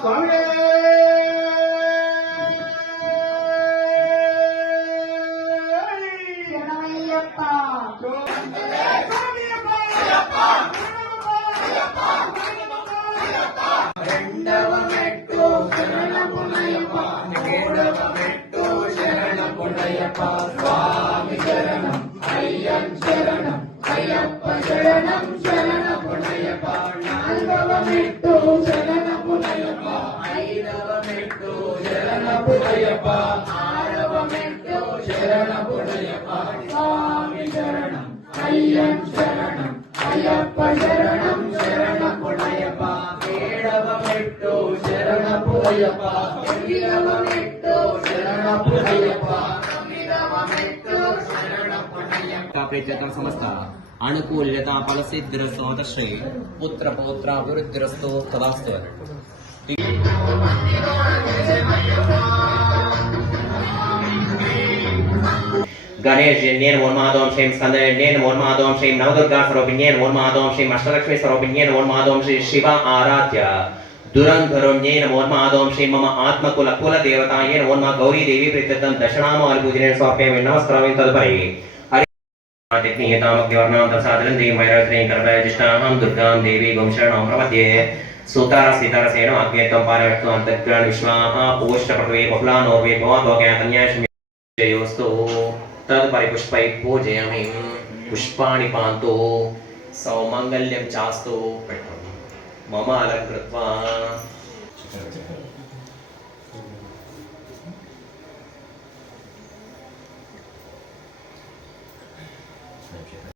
స్వామి రెండవ మెట్టు శరణపునయ్యప్ప, ఏడవ మెట్టు శరణపునయ్యప్ప. స్వామి శరణం అయ్యం శరణం అయ్యప్ప శరణం శరణపునయ్యప్ప. నాలుగవ మెట్టు శరణపునయ్యప్ప, ఐదవ మెట్టు శరణపునయ్యప్ప, ఆరవ మెట్టు శరణపునయ్యప్ప. స్వామి శరణం అయ్యం శరణం అయ్యప్ప శరణం శరణపునయ్యప్ప. ఏడవ మెట్టు శరణపునయ్యప్ప, ఎనిమిదవ మెట్టు శరణపునయ్యప్ప, తొమ్మిదవ మెట్టు శరణపునయ్యప్ప. ప్రీత్యర్థం సమస్త అనుకూల్యత ఫలసిద్ధిరస్తు శ్రీ పుత్ర పౌత్ర అభివృద్ధిరస్తు తదాస్తు. गणेशजन्ये नमो नमः श्रीं स्कंदजन्ये नमो नमः श्रीं नवदुर्गा स्वरूपिण्ये नमो नमः श्रीं अष्टलक्ष्मी स्वरूपिण्ये नमो नमः श्री शिव आराध्य दुरंधरोण्ये नमो नमः श्रीं मम आत्मकुल कुल देवताये नमो नमः गौरी देवी प्रीत्यर्थं दशनाम पूजने स्वाप्यामि नमस्करामि. तदुपरि हरितामग्निवर्णां तत्सादनं देवीं वैरश्रीं कर्पयजिष्ठां दुर्गां देवी गोंशरणं प्रपद्ये. सूतार सीतार सेनो अग्नेत्वं पारयत्वं अन्तर्ग्रहण विश्वाः पोष्टपटवे बहुलानोर्वे भवाद्वज्ञातन्याशयोस्तु. तदुपरि पुष्पै पूजयामि. पुष्पाणि पान्तु सौमङ्गल्यं चास्तु मम अलङ्कृत्वा.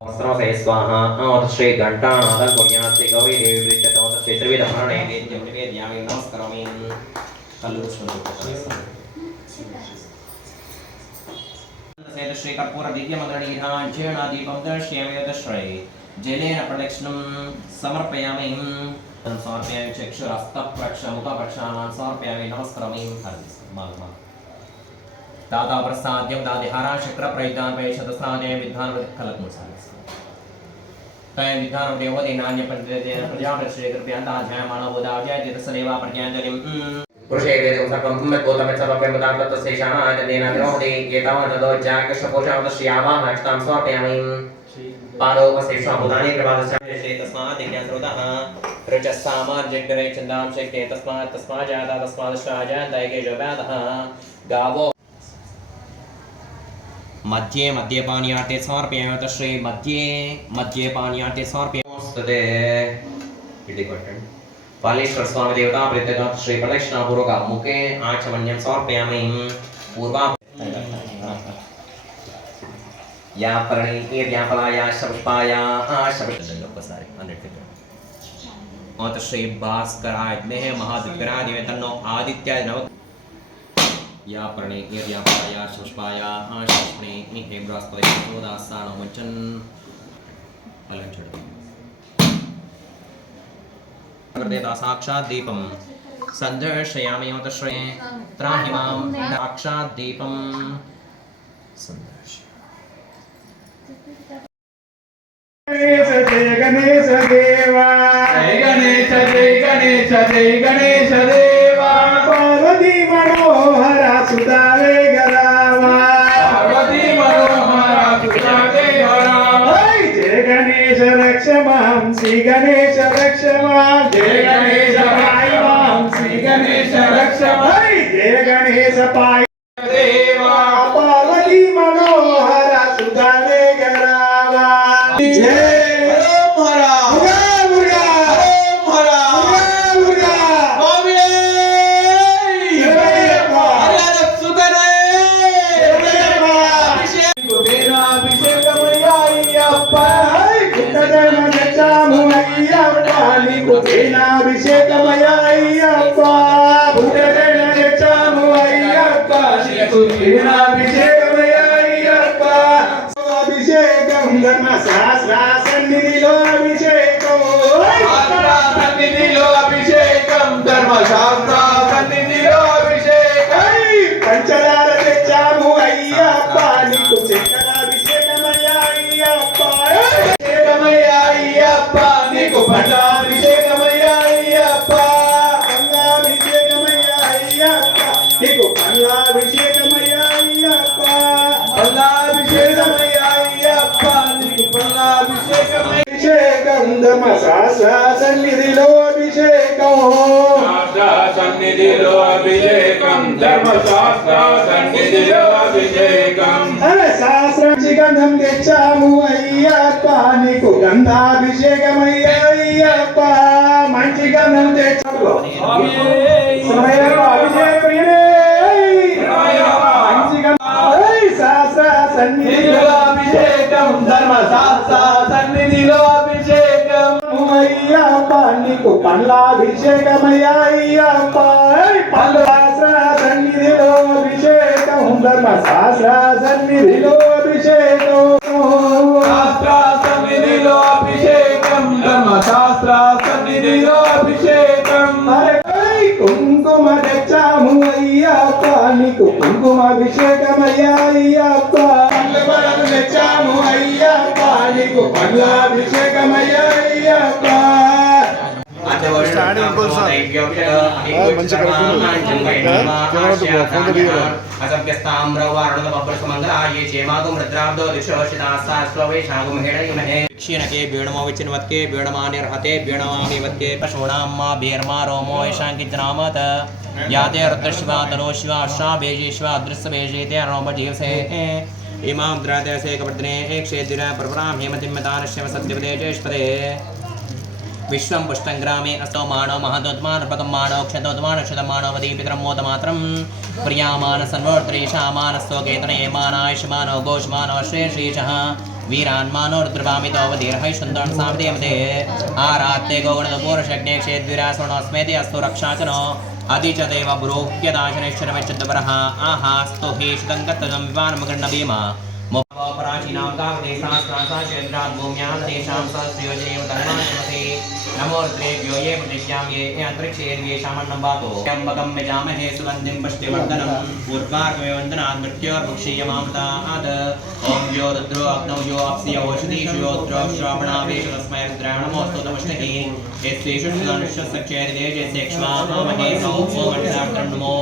वस्त्रमसे स्वाहा. श्री घण्टानादं कुर्यात् श्री गौरी देवी प्रीत्यर्थं श्री त्रिविधमरणे नैवेद्यं निवेदयामि. नमस्करोमि. श्री कर्पूर दिव्यमङ्गलनीराञ्जन दीपं दर्शयामि. श्री जलेन प्रदक्षिणं समर्पयामि. समर्पयामि. चक्षुरस्तप्रक्ष मुखप्रक्षालनं समर्पयामि. नमस्करोमि. दाता प्रसाद्यं दादिहारा शक्र प्रयुक्तान् वैशतस्नादे विद्वान् कलत्मुसारि तय विद्वान् देवते नान्य पंडितेन प्रजापति कृपयान्ताध्याय मानवोदाव्याय तीर्थसदेवा प्रज्ञाञ्जलिं पुरुषे वेदं सर्वं तत्पोतमेत् सर्वपेमतां तत्तस्यैषाः आयतनेन विरोधे एतावन्तो जागृष्टपोषावतश्यावां नक्षतां समर्पयामि. पादोपसेष्वाभूतानि कृपादश्चे तस्मात् दिव्यास्रोतः ऋचस्सामार्जग्रे चन्दां शक्ते तस्मात् जाता तस्मादश्वाजान्तैके जोपातः गावो मध्ये मध्ये पानीयाते समर्पयामि. श्री मध्ये मध्ये पानीयाते समर्पयामि. इति क्वश्चन पालेश्वर स्वामी देवता प्रीत्यर्थं श्री प्रदक्षिणापूर्वक मुखे आचमन्यं समर्पयामि. पूर्वा या पर्णी व्यापलाया पुष्पाया आशपसारे 100 श्री भास्कराय विद्महे महादिव्याय धीमहि तन्नो आदित्याय नमः. या पर्णे व्यापलाया पुष्पाया आशस्मे हे बृहस्पति प्रचोदयात् वचन अलंचड कृतेता साक्षात् दीपं संदर्शयामि. श्री त्राहि मां साक्षात् दीपं जय गणेश देवा जय गणेश जय गणेश जय गणेश देवा. पार्वती मनोहरा सुता वेगरावा पार्वती मनोहरा सुता वेगरावा. जय गणेश रक्ष मां श्री गणेश रक्ष मां. जय गणेश पाहि मां श्री गणेश रक्ष मां. जय गणेश पाहि देवा. पार्वती मनोहरा सुता वेगरावा. जय అభిషేకం ధర్మ సహస్ర సన్నిధిలో అభిషేకం సన్నిధిలో అభిషేకం ధర్మశాస్త్ర సన్నిధిలో అభిషేకం. పంచదార తెచ్చాము అయ్యప్ప నీకు చక్రాభిషేకమయ్యా అయ్యప్ప. అభిషేకమయ్యా అయ్యప్ప నీకు పట్టాభిషేకమయ్యా అయ్యప్ప. గంగాభిషేకం పల్లాభిషేకమయ్యా అయ్యప్ప పల్లాభిషేకమయ్యా అయ్యప్ప నీకు పల్లాభిషేకమయ్యా అభిషేకం ధర్మ శాస్త్ర సన్నిధిలో అభిషేకం సన్నిధిలో అభిషేకం ధర్మశాస్త్ర సన్నిధిలో అభిషేకం శాస్త్రం గంధం తెచ్చాము అయ్యప్ప నీకు గంధాభిషేకమయ్యా అయ్యప్ప మంచి గంధం తెచ్చాము శాస్త్ర సన్నిధిలో అభిషేకం ధర్మశాస్త్ర సన్నిధిలో అభిషేకం అయ్యప్ప నీకు పల్లాభిషేకమయ్యా అయ్యప్ప పల్లాస్త్ర సన్నిధిలో అభిషేకం ధర్మశాస్త్ర సన్నిధిలో అభిషేకం శాస్త్ర సన్నిధిలో అభిషేకం ధర్మశాస్త్ర సన్నిధిలో అభిషేకం కుంకుమ తెచ్చాము అయ్యప్ప నీకు కుంకుమాభిషేకమయ్యా అయ్యప్ప పల్లెపరకు తెచ్చాము అయ్యప్ప నీకు పల్లాభిషేకమయ్యా అయ్యప్ప क्षीणके बीणमो विचिन्वत्के बीणमानिर्हते बीणमामिवत्के पशूणाम्मा भीर्मा रोमो यशाङ्किज्नामत याते रुद्रशिवा तनोशिवा अश्वाभेजीश्वा अदृश्यभेजीते अनोपजीवसे इमां द्रातसे कवर्धने क्षेत्रिरा परपरां हेमतिम्मतानश्यम सत्यपदे चेष्पदे विश्वं पुष्टं ग्रामे अस्तो मानो महदोत्मानपकं मानो क्षतोत्मानो क्षतमानो वदी पितरं मोदमात्रं प्रियामान सन्वर्त्रेषामानस्तो केतने मानायुष्मानो घोषमानो श्रेषीशः वीरान्मानो रुद्रभामितो वदीर्है सुन्दरं सावदेमते आरात्ते गोगुणदपूर्वशज्ञे क्षेद्विरासुणोऽस्मेति अस्तु रक्षाचनो अधिचदेव ब्रूह्यदाशनेश्वरमेच्युतपरः आहास्तु हि शुतं गत्तजं विवानमगण्डभीमा पराचीनां कामदेशास्त्रासाक्षेत्रात् भूम्यां तेषां सहस्रयोजनेव धर्मान्यमसे नमो रुद्रेभ्यो ये प्रतिज्ञां ये अन्तरिक्षेर्येषामन्नं वातो त्र्यम्बकं यजामहे सुगन्धिं पुष्टिवर्धनं पूर्वार्कमे वन्दनात् मृत्योर्मुक्षीयमामृतात् ॐ यो रुद्रो अग्नौ यो अप्सि ओषधीषु यो रुद्रो श्रावणावेश तस्मै रुद्राय नमोऽस्तु नमस्ते यस्येषु सुदनुष्यसख्येर्देशेक्ष्वामहे सौ ॐ नमो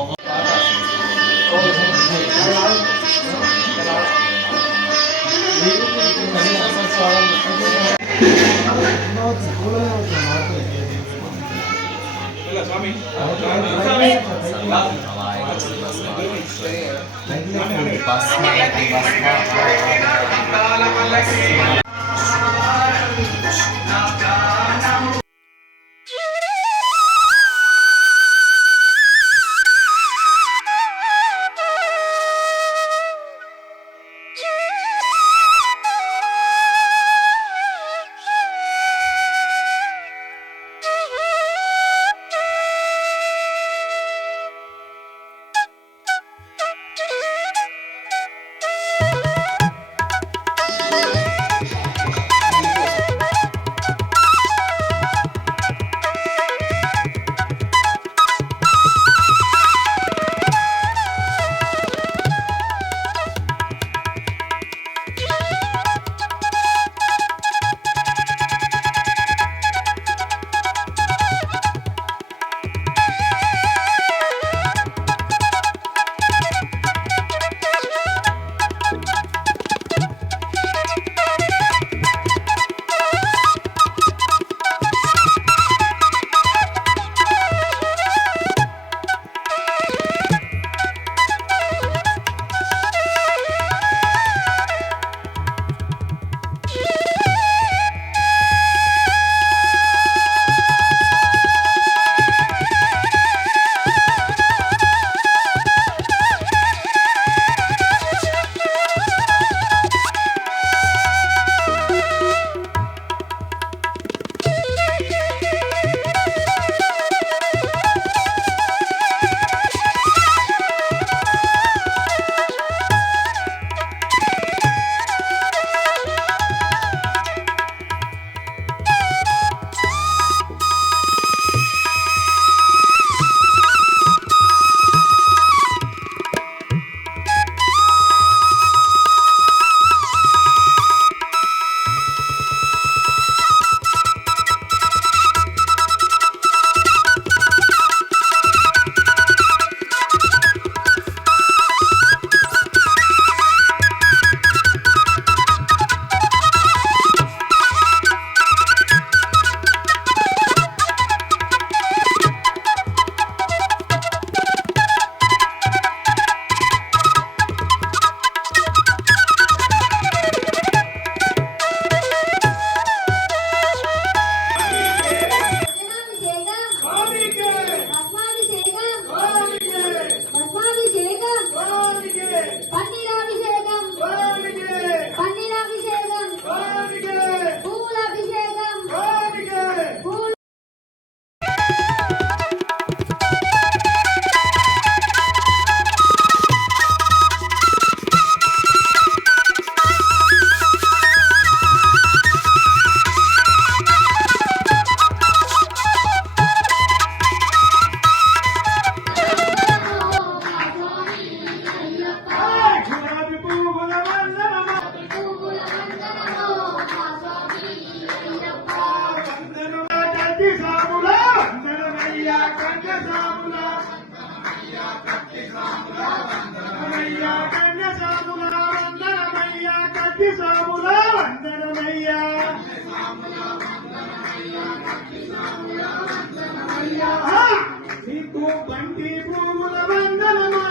నీకు బండి భూముల వందనమో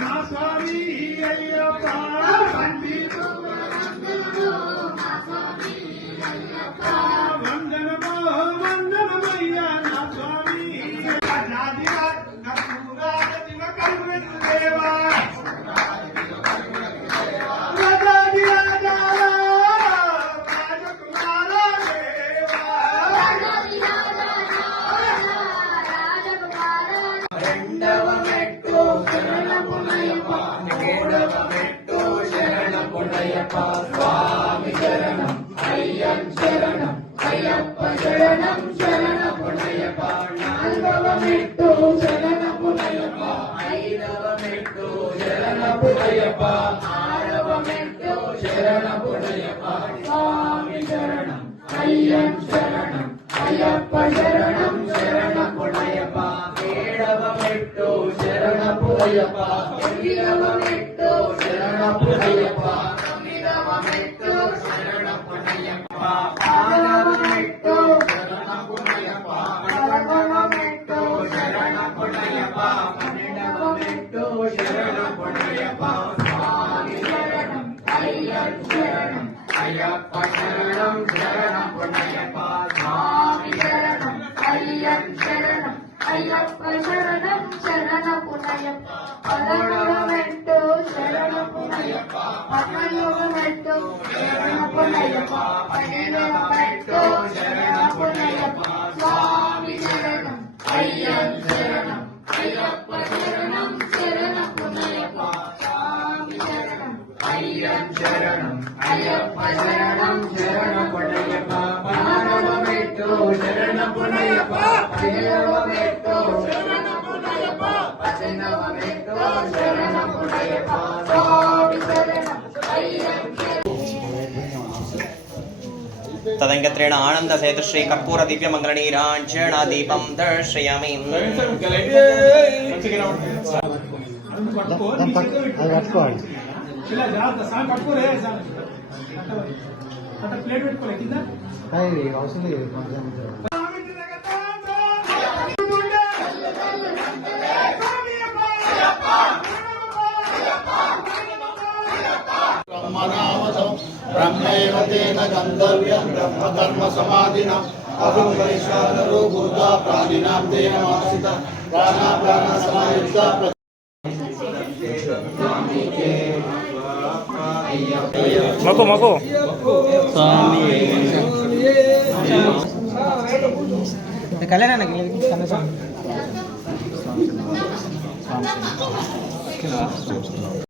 నా స్వామి అయ్యప్ప బండి వందనమో వందనమయ్యా నా స్వామి రాజాదిరా కర్పూరాల శివ కరుణకు దేవా రాజాది రాజా రాజకుమార దేవా రెండవ మెట్టు శరణమునయ్యప్ప మూడవ మెట్టు శరణమునయ్యప్ప స్వామి శరణం అయ్యం శరణం అయ్యప్ప శరణం శరణమునయ్యప్ప నాలుగవ మెట్టు శరణమునయ్యప్ప ఐదవ మెట్టు శరణమునయ్యప్ప ఆరవ మెట్టు శరణమునయ్యప్ప స్వామి శరణం అయ్యం శరణం అయ్యప్ప శరణం శరణమునయ్యప్ప ఏడవ మెట్టు శరణమునయ్యప్ప ఎనిమిదవ మెట్టు శరణమునయ్యప్ప తొమ్మిదవ మెట్టు శరణమునయ్యప్ప పదవ మెట్టు శరణమునయ్యప్ప పదకొండవ మెట్టు శరణమునయ్యప్ప పన్నెండవ మెట్టు శరణమునయ్యప్ప స్వామి శరణం అయ్యప్ప శరణం అయ్యప్ప శరణం శరణమునయ్యప్ప స్వామి శరణం అయ్యప్ప శరణం అయ్యప్ప శరణం శరణపునయ్యప్ప పదమూడవ మెట్టు శరణపునయ్యప్ప పద్నాలుగవ మెట్టు శరణపునయ్యప్ప పన్నెండవ మెట్టు శరణపునయ్యప్ప స్వామి శరణం అయ్యప్ప శరణం అయ్యప్ప శరణం శరణపునయ్యప్ప స్వామి శరణం అయ్యప్ప శరణం అయ్యప్ప శరణం శరణపునయ్యప్ప పదహారవ మెట్టు శరణపునయ్యప్ప పదిహేడవ మెట్టు శరణపునయ్యప్ప పద్దెనిమిదవ మెట్టు శరణపునయ్యప్ప స్వామి శరణం అయ్యప్ప తదంగత్రేణ ఆనంద సేతు శ్రీ కర్పూర దివ్య మంగళ నీరాంజన దీపం దర్శయామి పట్టుకోవాలి ఇలా జాగ్రత్త సార్ పట్టుకోలే సార్ అట్లా ప్లేట్ పెట్టుకోలే కింద అవసరం లేదు ब्रह्मैव तेन गन्तव्यं ब्रह्मकर्म समाधिना अहं वैश्वानरो भूत्वा प्राणिनां तेन वासिता प्राण समायुक्ता मको स्वामी